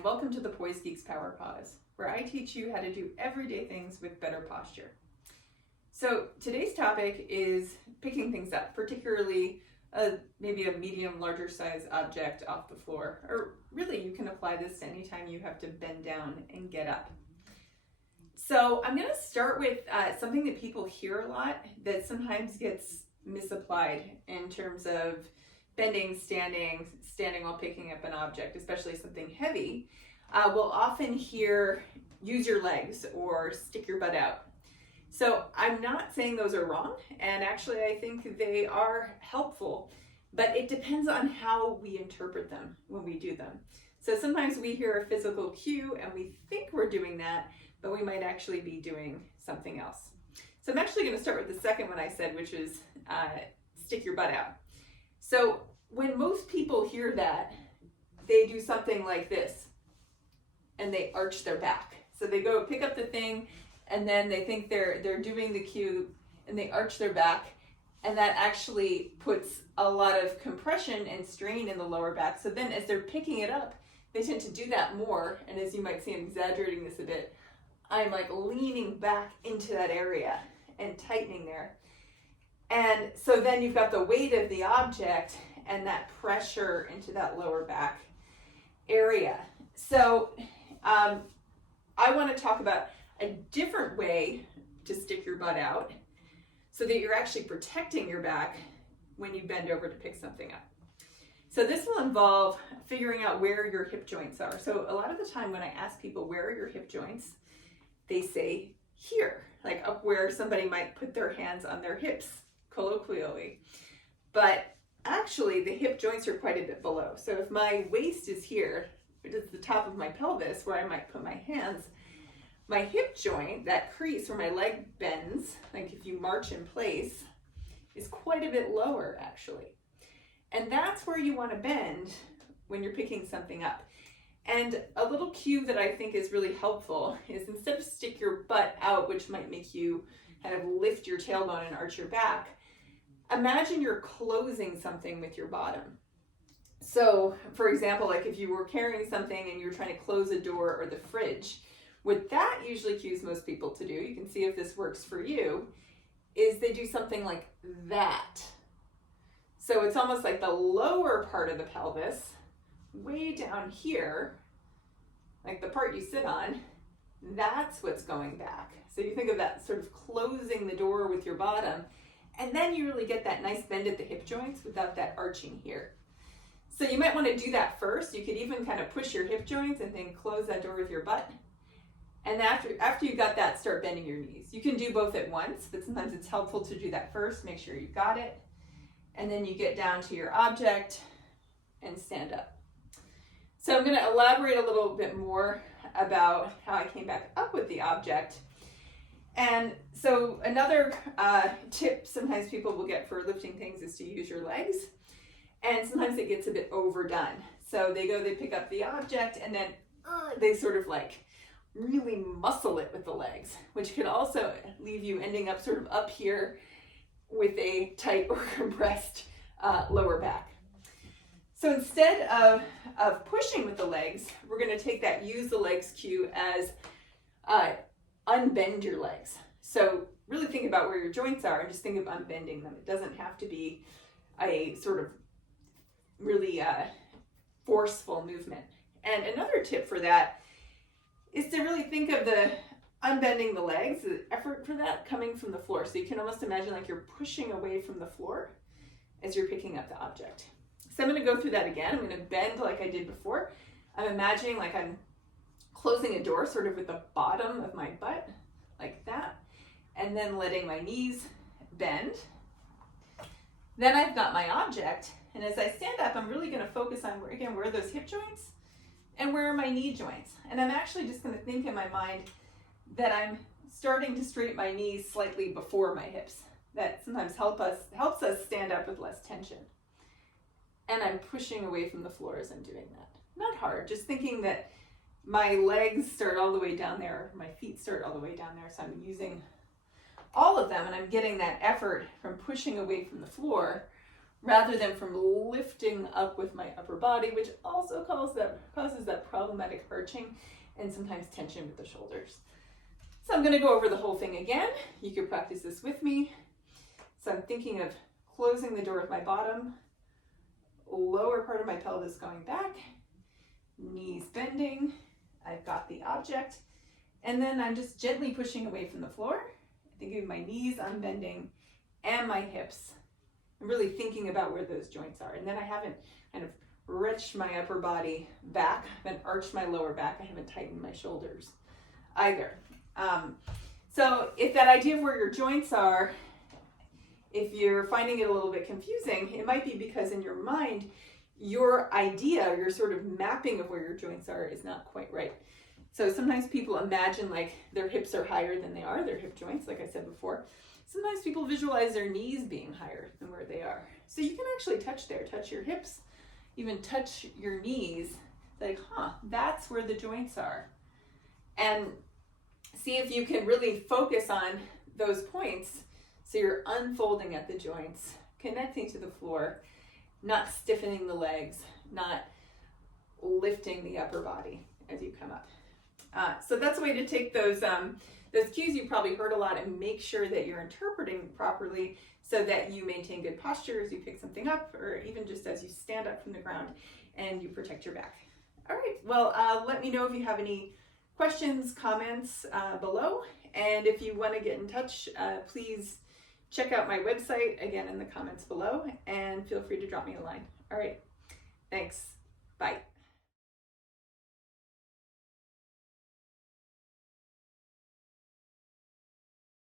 and welcome to the Poise Geeks Power Pause, where I teach you how to do everyday things with better posture. So today's topic is picking things up, particularly maybe a medium, larger size object off the floor, or really you can apply this anytime you have to bend down and get up. So I'm going to start with something that people hear a lot that sometimes gets misapplied in terms of bending, standing while picking up an object, especially something heavy. We'll often hear use your legs or stick your butt out. So I'm not saying those are wrong, and actually I think they are helpful, but it depends on how we interpret them when we do them. So sometimes we hear a physical cue and we think we're doing that, but we might actually be doing something else. So I'm actually going to start with the second one I said, which is stick your butt out. So when most people hear that, they do something like this, and they arch their back. So they go pick up the thing, and then they think they're doing the cue, and they arch their back, and that actually puts a lot of compression and strain in the lower back. So then as they're picking it up, they tend to do that more, and as you might see, I'm exaggerating this a bit, I'm like leaning back into that area and tightening there. And so then you've got the weight of the object and that pressure into that lower back area. So I want to talk about a different way to stick your butt out so that you're actually protecting your back when you bend over to pick something up. So this will involve figuring out where your hip joints are. So a lot of the time when I ask people where are your hip joints, they say here, like up where somebody might put their hands on their hips, colloquially. But actually the hip joints are quite a bit below. So if my waist is here, which is the top of my pelvis where I might put my hands, my hip joint, that crease where my leg bends, like if you march in place, is quite a bit lower actually. And that's where you want to bend when you're picking something up. And a little cue that I think is really helpful is instead of stick your butt out, which might make you kind of lift your tailbone and arch your back, imagine you're closing something with your bottom. So for example, like if you were carrying something and you're trying to close a door or the fridge, what that usually cues most people to do, you can see if this works for you, is they do something like that. So it's almost like the lower part of the pelvis, way down here, like the part you sit on, that's what's going back. So you think of that sort of closing the door with your bottom, and then you really get that nice bend at the hip joints without that arching here. So you might want to do that first. You could even kind of push your hip joints and then close that door with your butt. And after you got that, start bending your knees. You can do both at once, but sometimes it's helpful to do that first. Make sure you got it. And then you get down to your object and stand up. So I'm going to elaborate a little bit more about how I came back up with the object. And so another tip sometimes people will get for lifting things is to use your legs. And sometimes it gets a bit overdone. So they pick up the object, and then they sort of like really muscle it with the legs, which could also leave you ending up sort of up here with a tight or compressed lower back. So instead of pushing with the legs, we're going to take that use the legs cue as unbend your legs. So really think about where your joints are and just think of unbending them. It doesn't have to be a sort of really forceful movement. And another tip for that is to really think of the unbending the legs, the effort for that coming from the floor. So you can almost imagine like you're pushing away from the floor as you're picking up the object. So I'm going to go through that again. I'm going to bend like I did before. I'm imagining like I'm closing a door sort of with the bottom of my butt, like that, and then letting my knees bend. Then I've got my object, and as I stand up, I'm really going to focus on, where are those hip joints and where are my knee joints? And I'm actually just going to think in my mind that I'm starting to straighten my knees slightly before my hips. That sometimes helps us stand up with less tension. And I'm pushing away from the floor as I'm doing that. Not hard, just thinking that my legs start all the way down there, my feet start all the way down there, so I'm using all of them, and I'm getting that effort from pushing away from the floor rather than from lifting up with my upper body, which also causes that problem problematic arching and sometimes tension with the shoulders. So I'm going to go over the whole thing again. You can practice this with me. So I'm thinking of closing the door with my bottom, lower part of my pelvis going back, knees bending. I've got the object, and then I'm just gently pushing away from the floor. Thinking of my knees unbending and my hips. I'm really thinking about where those joints are. And then I haven't kind of wrenched my upper body back, I haven't arched my lower back, I haven't tightened my shoulders either. So if that idea of where your joints are, if you're finding it a little bit confusing, it might be because in your mind, your idea, your sort of mapping of where your joints are is not quite right. So sometimes people imagine like their hips are higher than they are, their hip joints, like I said before. Sometimes people visualize their knees being higher than where they are. So you can actually touch there, touch your hips, even touch your knees, like, that's where the joints are. And see if you can really focus on those points. So you're unfolding at the joints, connecting to the floor, not stiffening the legs, not lifting the upper body as you come up. So that's a way to take those cues you probably heard a lot and make sure that you're interpreting properly so that you maintain good posture as you pick something up, or even just as you stand up from the ground and you protect your back. All right, well, let me know if you have any questions, comments below. And if you want to get in touch, please check out my website, again, in the comments below, and feel free to drop me a line. All right, thanks. Bye.